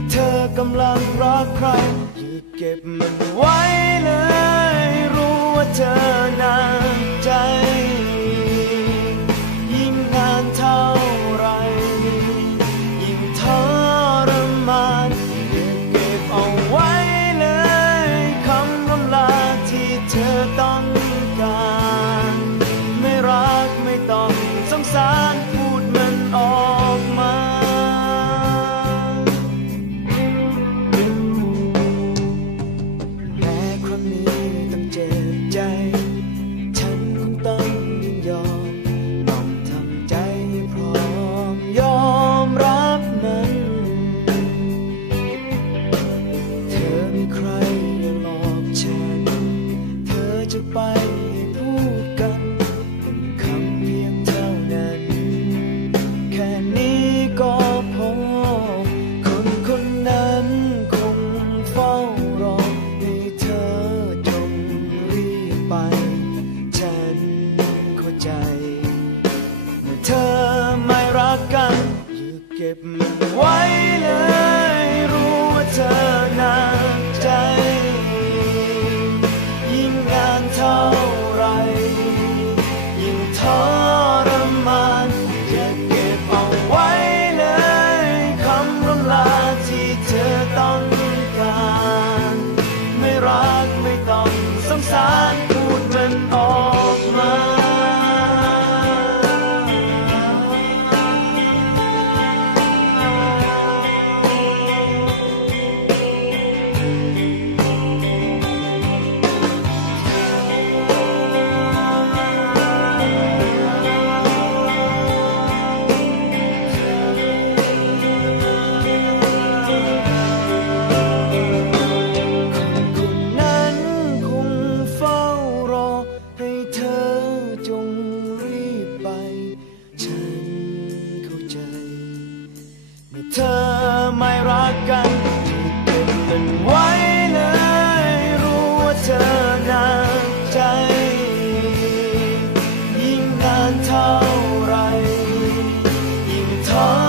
ว่าเธอกำลังรักใครอย่าเก็บมันไว้เลย รู้ว่าเธอนานใจ ยิ่งนานเท่าไร ยิ่งทรมานอย่าเก็บเอาไว้เลยคำรำลาที่เธอต้องการ ไม่รักไม่ต้องสงสารพูดมันออก ค่นี้ก็พอ คนคนนั้นคงเฝ้ารอให้เธอจงรีบไป ฉันเข้าใจ เมื่อเธอไม่รักกันอย่าเก็บมันไว้เลย รู้ว่าเธอ time.